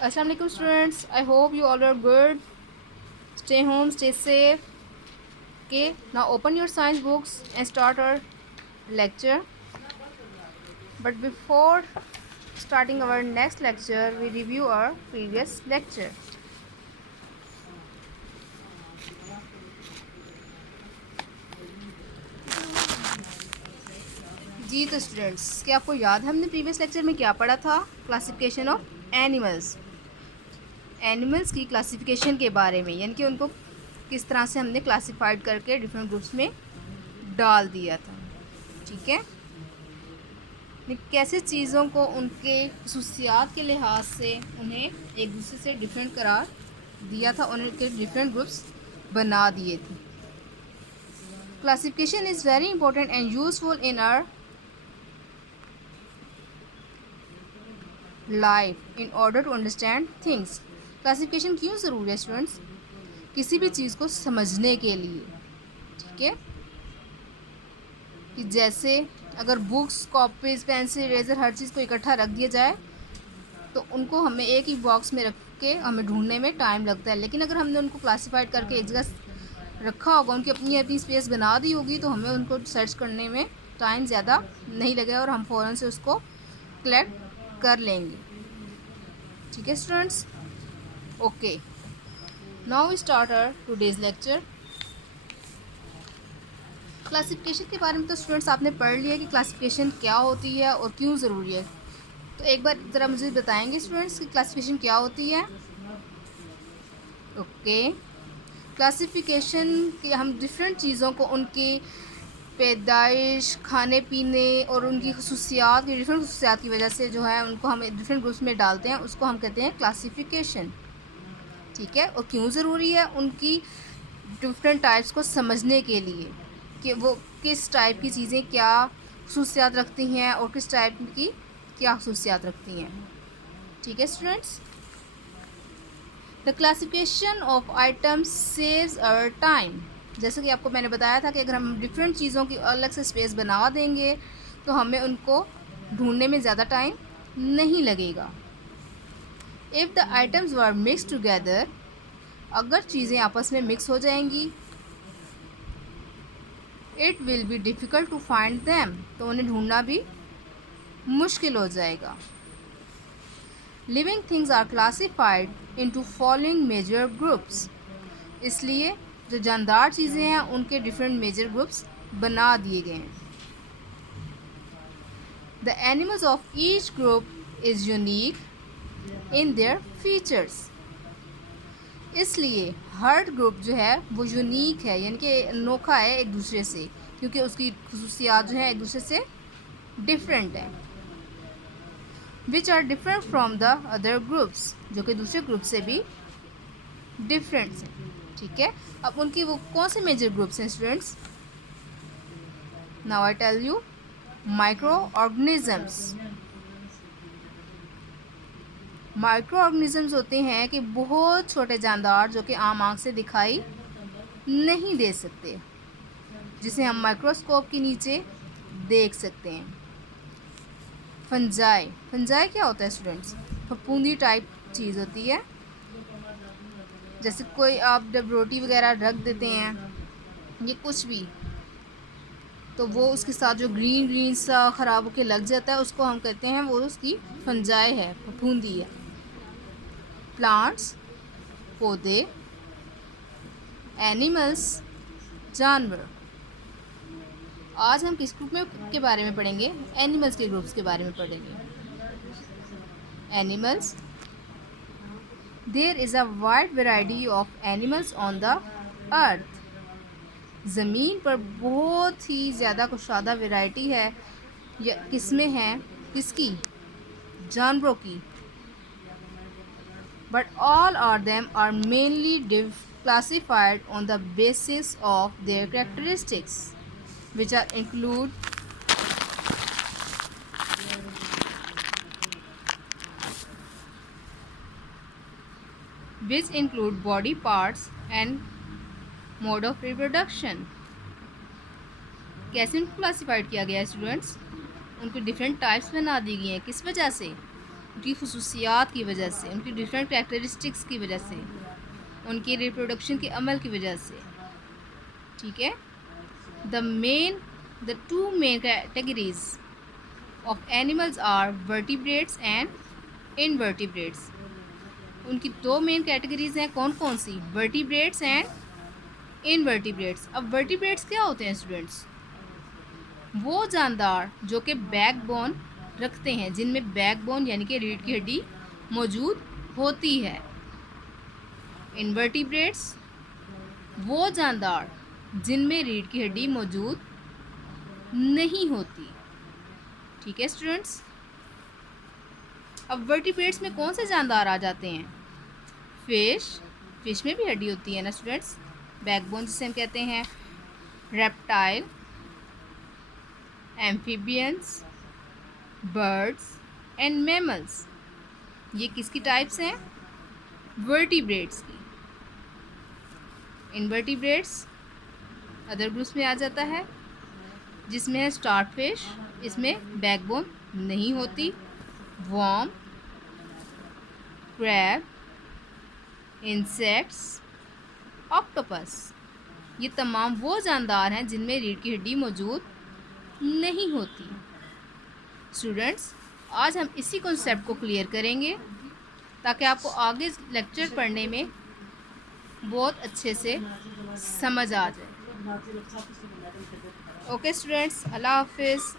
Assalamu alaikum students. I hope you all are good. Stay home, stay safe. Okay, now open your science books and start our lecture. But before starting our next lecture, we review our previous lecture. जी तो students, क्या आपको याद है हमने previous lecture में क्या पढ़ा था? Classification of animals. एनिमल्स की क्लासिफिकेशन के बारे में, यानी कि उनको किस तरह से हमने क्लासिफाइड करके डिफरेंट ग्रुप्स में डाल दिया था। ठीक है, कैसे चीज़ों को उनके खसूसियात के लिहाज से उन्हें एक दूसरे से डिफरेंट करार दिया था, उनके डिफरेंट ग्रुप्स बना दिए थे। Classification is very important and useful in our life in order to understand things. Classification क्यों ज़रूरी है स्टूडेंट्स? किसी भी चीज़ को समझने के लिए। ठीक है, कि जैसे अगर बुक्स, कॉपीज़, पेंसिल, इरेज़र, हर चीज़ को इकट्ठा रख दिया जाए तो उनको हमें एक ही बॉक्स में रख के हमें ढूंढने में टाइम लगता है। लेकिन अगर हमने उनको क्लासिफाइड करके एक जगह रखा होगा, उनकी अपनी अपनी स्पेस बना दी होगी, तो हमें उनको सर्च करने में टाइम ज़्यादा नहीं लगेगा और हम फ़ौरन से उसको कलेक्ट कर लेंगे। ठीक है students, okay, now we start our today's lecture. Classification के बारे में तो स्टूडेंट्स आपने पढ़ लिया कि क्लासिफिकेशन क्या होती है और क्यों ज़रूरी है। तो एक बार ज़रा मुझे बताएंगे स्टूडेंट्स कि क्लासिफिकेशन क्या होती है? ओके, क्लासिफिकेशन के हम डिफरेंट चीज़ों को उनकी पैदाइश, खाने पीने और उनकी खसूसियात की डिफरेंट खसूसियात की वजह से जो है उनको हम डिफरेंट ग्रुप्स में डालते हैं, उसको हम कहते हैं क्लासिफिकेशन। ठीक है, और क्यों ज़रूरी है? उनकी डिफरेंट टाइप्स को समझने के लिए कि वो किस टाइप की चीज़ें क्या खसूसियात रखती हैं और किस टाइप की क्या खसूसियात रखती हैं। ठीक है students, the classification of items saves our time. जैसे कि आपको मैंने बताया था कि अगर हम डिफरेंट चीज़ों की अलग से स्पेस बना देंगे तो हमें उनको ढूंढने में ज़्यादा टाइम नहीं लगेगा। If the items were mix together, अगर चीज़ें आपस में मिक्स हो जाएंगी, it will be difficult to find them, तो उन्हें ढूंढना भी मुश्किल हो जाएगा। Living things are classified into following major groups, इसलिए जो जानदार चीज़ें हैं उनके डिफरेंट मेजर ग्रुप्स बना दिए गए हैं। The animals of each group is unique in their features, इसलिए हर ग्रुप जो है वो यूनिक है, यानी कि अनोखा है एक दूसरे से, क्योंकि उसकी खसूसियात जो है एक दूसरे से डिफरेंट हैं। Which are different from the other groups, जो कि दूसरे ग्रुप से भी डिफरेंट हैं। ठीक है, अब उनकी वो कौन से मेजर ग्रुप्स हैं students? Now I tell you, microorganisms. Microorganisms होते हैं कि बहुत छोटे जानदार जो कि आम आँख से दिखाई नहीं दे सकते, जिसे हम माइक्रोस्कोप के नीचे देख सकते हैं। फंजाई, फंजाई क्या होता है स्टूडेंट्स? फफूंदी टाइप चीज़ होती है। जैसे कोई आप जब रोटी वगैरह रख देते हैं ये कुछ भी, तो वो उसके साथ जो ग्रीन ग्रीन सा ख़राब होके लग जाता है, उसको हम कहते हैं वो उसकी फंजाई है, फफूंदी है। प्लांट्स, पौधे, एनिमल्स, जानवर। आज हम किस ग्रुप में के बारे में पढ़ेंगे? एनिमल्स के ग्रुप्स के बारे में पढ़ेंगे। Animals, there is a wide variety of animals on the earth. ज़मीन पर बहुत ही ज़्यादा कुशादा वैरायटी है, या किस्में हैं किसकी? जानवरों की। But all are them are mainly classified on the basis of their characteristics, which are include body parts and mode of reproduction. कैसे उनको क्लासिफाइड किया गया है स्टूडेंट्स? उनको डिफरेंट टाइप्स बना दी गई हैं, किस वजह से? उनकी खसूसियात की वजह से, उनकी डिफरेंट कैरेक्टरिस्टिक्स की वजह से, उनके रिप्रोडक्शन के अमल की वजह से। ठीक है। The two main categories of animals are vertebrates and invertebrates. उनकी दो मेन कैटेगरीज हैं, कौन कौन सी? Vertebrates and invertebrates. अब वर्टिब्रेट्स क्या होते हैं स्टूडेंट्स? वो जानदार जो कि बैकबोन रखते हैं, जिनमें बैकबोन यानी कि रीढ़ की हड्डी मौजूद होती है। इनवर्टिब्रेट्स वो जानदार जिनमें रीढ़ की हड्डी मौजूद नहीं होती। ठीक है स्टूडेंट्स। अब वर्टिब्रेट्स में कौन से जानदार आ जाते हैं? फिश में भी हड्डी होती है ना स्टूडेंट्स, बैकबोन जिसे हम कहते हैं। Reptile, amphibians, birds and mammals, ये किसकी टाइप्स हैं? वर्टिब्रेट्स की। इनवर्टिब्रेट्स अदर ग्रुप्स में आ जाता है, जिसमें है स्टारफिश, इसमें बैकबोन नहीं होती। वॉर्म, क्रैब, इंसेक्ट्स, ऑक्टोपस, ये तमाम वो जानदार हैं जिनमें रीढ़ की हड्डी मौजूद नहीं होती। स्टूडेंट्स, आज हम इसी कॉन्सेप्ट को क्लियर करेंगे ताकि आपको आगे लेक्चर पढ़ने में बहुत अच्छे से समझ आ जाए। ओके स्टूडेंट्स, अल्लाह हाफिज़।